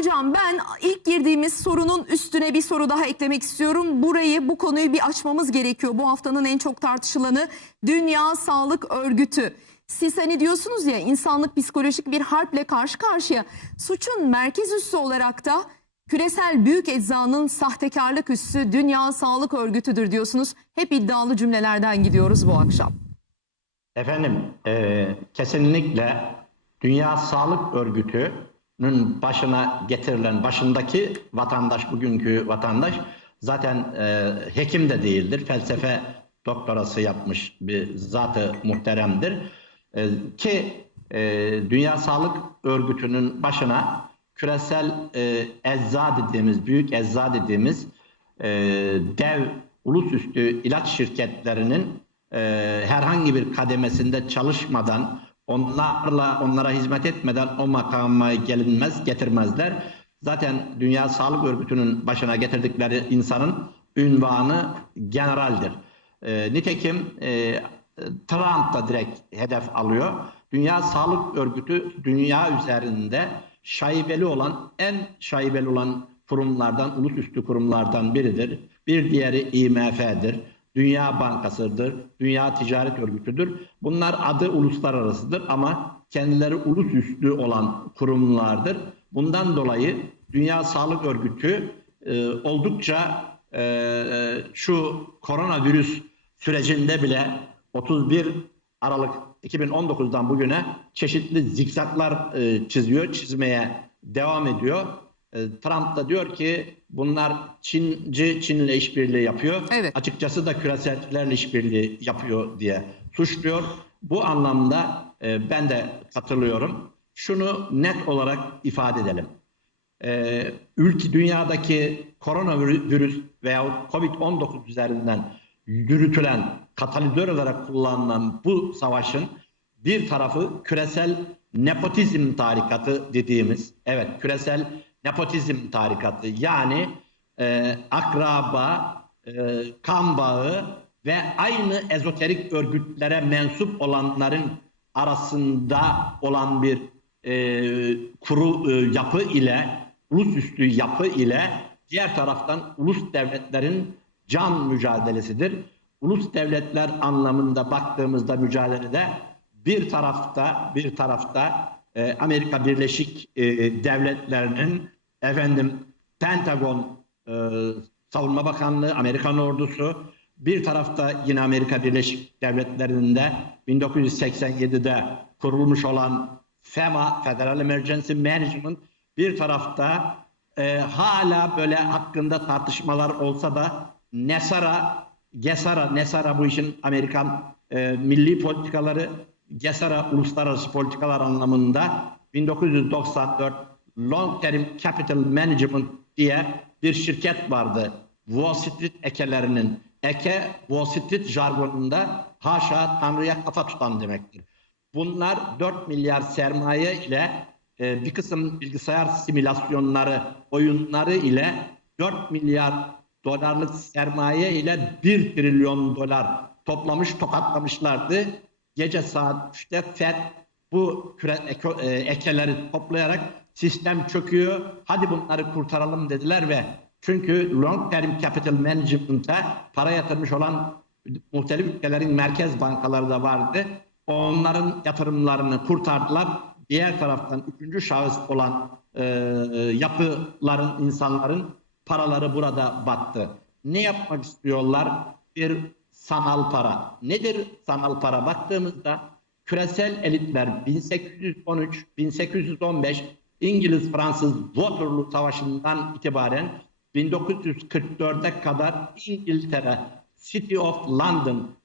hocam ben ilk girdiğimiz sorunun üstüne bir soru daha eklemek istiyorum. Burayı bu konuyu bir açmamız gerekiyor. Bu haftanın en çok tartışılanı Dünya Sağlık Örgütü. Siz hani diyorsunuz ya insanlık psikolojik bir harple karşı karşıya. Suçun merkez üssü olarak da küresel büyük eczanın sahtekarlık üssü Dünya Sağlık Örgütü'dür diyorsunuz. Hep iddialı cümlelerden gidiyoruz bu akşam. Efendim, e, kesinlikle Dünya Sağlık Örgütü'nün başına getirilen, başındaki vatandaş, bugünkü vatandaş zaten e, hekim de değildir. Felsefe doktorası yapmış bir zatı muhteremdir. E, ki e, Dünya Sağlık Örgütü'nün başına küresel e, ecza dediğimiz, büyük ecza dediğimiz e, dev ulusüstü ilaç şirketlerinin e, herhangi bir kademesinde çalışmadan, onlarla onlara hizmet etmeden o makama gelinmez, getirmezler. Zaten Dünya Sağlık Örgütü'nün başına getirdikleri insanın ünvanı generaldir. E, nitekim e, Trump da direkt hedef alıyor. Dünya Sağlık Örgütü dünya üzerinde şaibeli olan, en şaibeli olan kurumlardan, ulusüstü kurumlardan biridir. Bir diğeri IMF'dir. Dünya Bankası'dır, Dünya Ticaret Örgütü'dür. Bunlar adı uluslararasıdır ama kendileri ulusüstü olan kurumlardır. Bundan dolayı Dünya Sağlık Örgütü e, oldukça e, e, şu koronavirüs sürecinde bile 31 Aralık 2019'dan bugüne çeşitli zikzaklar e, çiziyor, çizmeye devam ediyor. E, Trump da diyor ki bunlar Çinci Çin'le işbirliği yapıyor. Evet. Açıkçası da küreselcilerle işbirliği yapıyor diye suçluyor. Bu anlamda e, ben de katılıyorum. Şunu net olarak ifade edelim. E, ülke dünyadaki koronavirüs veya Covid-19 üzerinden yürütülen, katalizör olarak kullanılan bu savaşın bir tarafı küresel nepotizm tarikatı dediğimiz, evet küresel nepotizm tarikatı yani e, akraba, e, kan bağı ve aynı ezoterik örgütlere mensup olanların arasında olan bir e, kuru e, yapı ile, ulusüstü yapı ile diğer taraftan ulus devletlerin can mücadelesidir. Ulus devletler anlamında baktığımızda mücadelede bir tarafta bir tarafta e, Amerika Birleşik e, Devletleri'nin efendim Pentagon e, Savunma Bakanlığı, Amerikan ordusu bir tarafta yine Amerika Birleşik Devletleri'nin de 1987'de kurulmuş olan FEMA Federal Emergency Management bir tarafta e, hala böyle hakkında tartışmalar olsa da Nesara, Gesara, Nesara bu işin Amerikan e, milli politikaları, Gesara uluslararası politikalar anlamında 1994 Long Term Capital Management diye bir şirket vardı. Wall Street ekelerinin eke Wall Street jargonunda haşa Tanrı'ya kafa tutan demektir. Bunlar 4 milyar sermaye ile e, bir kısım bilgisayar simülasyonları, oyunları ile 4 milyar dolarlık sermaye ile 1 trilyon dolar toplamış, tokatlamışlardı. Gece saat 3'te FED bu küre, e, ekeleri toplayarak sistem çöküyor. Hadi bunları kurtaralım dediler ve çünkü long term capital management'a para yatırmış olan muhtelif ülkelerin merkez bankaları da vardı. Onların yatırımlarını kurtardılar. Diğer taraftan üçüncü şahıs olan e, yapıların, insanların paraları burada battı. Ne yapmak istiyorlar? Bir sanal para. Nedir sanal para? Baktığımızda küresel elitler 1813-1815 İngiliz-Fransız Waterloo Savaşı'ndan itibaren 1944'e kadar İngiltere City of London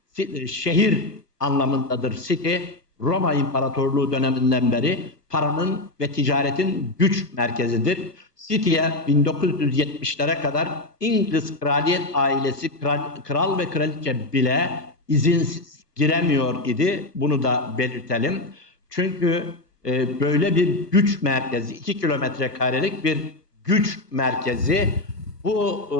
şehir anlamındadır City. Roma İmparatorluğu döneminden beri paranın ve ticaretin güç merkezidir. City'ye 1970'lere kadar İngiliz kraliyet ailesi, kral, kral ve kraliçe bile izinsiz giremiyor idi. Bunu da belirtelim. Çünkü e, böyle bir güç merkezi, 2 kilometre karelik bir güç merkezi bu e,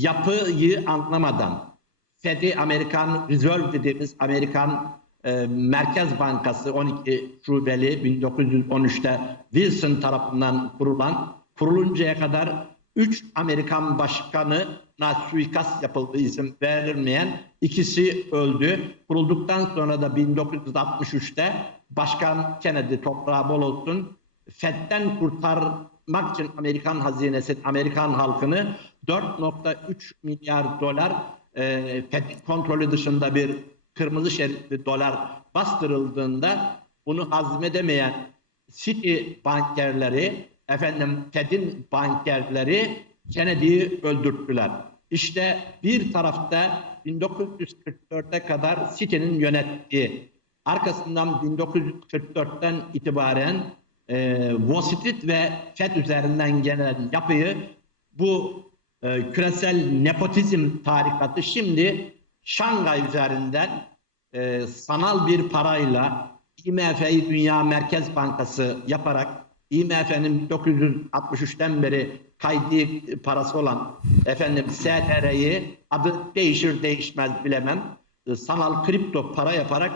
yapıyı anlamadan Fed'i Amerikan Reserve dediğimiz Amerikan e, Merkez Bankası 12 şubeli 1913'te Wilson tarafından kurulan kuruluncaya kadar 3 Amerikan başkanına suikast yapıldı izin verilmeyen. ikisi öldü. Kurulduktan sonra da 1963'te Başkan Kennedy toprağı bol olsun FED'den kurtarmak için Amerikan hazinesi, Amerikan halkını 4.3 milyar dolar e, FED kontrolü dışında bir kırmızı şeritli dolar bastırıldığında bunu hazmedemeyen City bankerleri, efendim Fed'in bankerleri Kennedy'yi öldürttüler. İşte bir tarafta 1944'e kadar City'nin yönettiği, arkasından 1944'ten itibaren e, Wall Street ve FED üzerinden gelen yapıyı bu e, küresel nepotizm tarikatı şimdi Şangay üzerinden e, sanal bir parayla IMF'yi Dünya Merkez Bankası yaparak IMF'nin 1963'ten beri kaydi parası olan efendim STR'yi adı değişir değişmez bilemem. E, sanal kripto para yaparak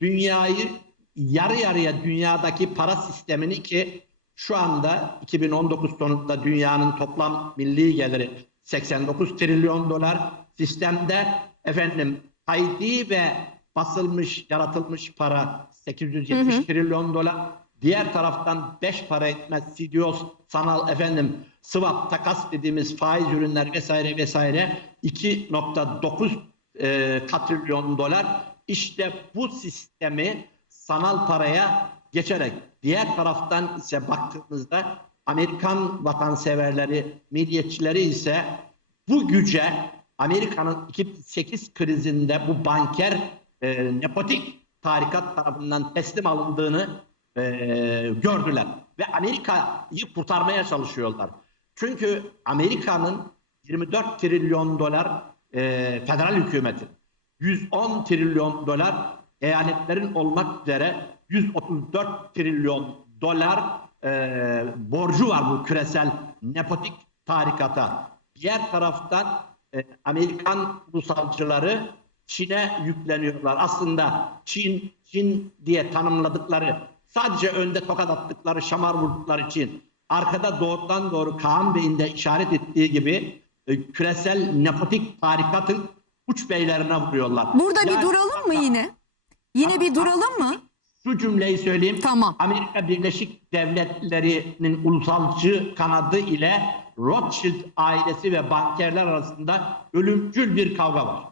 dünyayı yarı yarıya dünyadaki para sistemini ki şu anda 2019 sonunda dünyanın toplam milli geliri 89 trilyon dolar. Sistemde efendim kaydi ve basılmış yaratılmış para 870 trilyon dolar diğer taraftan 5 para etmez CDOs sanal efendim swap takas dediğimiz faiz ürünler vesaire vesaire 2.9 e, katrilyon dolar. İşte bu sistemi sanal paraya geçerek diğer taraftan ise baktığımızda Amerikan vatanseverleri, milliyetçileri ise bu güce Amerika'nın 2008 krizinde bu banker e, nepotik tarikat tarafından teslim alındığını e, gördüler. Ve Amerika'yı kurtarmaya çalışıyorlar. Çünkü Amerika'nın 24 trilyon dolar e, federal hükümeti, 110 trilyon dolar eyaletlerin olmak üzere 134 trilyon dolar e, borcu var bu küresel nepotik tarikata. Diğer taraftan e, Amerikan ulusalcıları Çin'e yükleniyorlar. Aslında Çin, Çin diye tanımladıkları sadece önde tokat attıkları şamar vurdukları için arkada doğrudan doğru Kaan Bey'in de işaret ettiği gibi e, küresel nepotik tarikatın uç beylerine vuruyorlar. Burada bir Yani- duralım mı yine? Yine bir duralım mı? Şu cümleyi söyleyeyim. Tamam. Amerika Birleşik Devletleri'nin ulusalcı kanadı ile Rothschild ailesi ve bankerler arasında ölümcül bir kavga var.